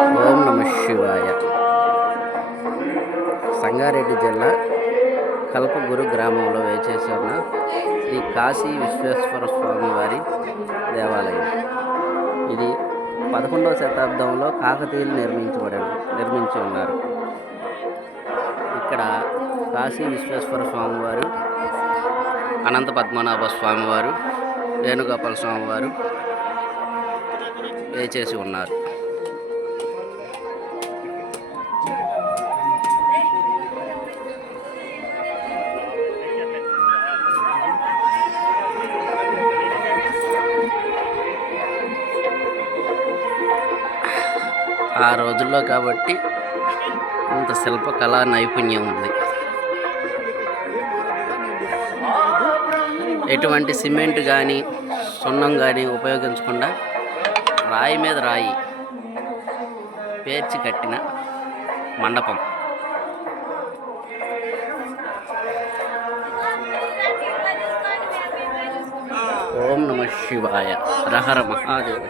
ఓం నమ శివాయ. సంగారెడ్డి జిల్లా కల్పగురు గ్రామంలో వేచేసి ఉన్న శ్రీ కాశీ విశ్వేశ్వర స్వామి వారి దేవాలయం. ఇది 11వ శతాబ్దంలో కాకతీయులు నిర్మించి ఉన్నారు. ఇక్కడ కాశీ విశ్వేశ్వర స్వామివారు, అనంత పద్మనాభ స్వామివారు, వేణుగోపాల స్వామివారు వేచేసి ఉన్నారు. ఆ రోజుల్లో కాబట్టి ఇంత శిల్పకళా నైపుణ్యం ఉంది. ఎటువంటి సిమెంట్ కానీ సున్నం కానీ ఉపయోగించకుండా రాయి మీద రాయి పేర్చి కట్టిన మండపం. ఓం నమ శివాయ. హర హర మహాదేవ.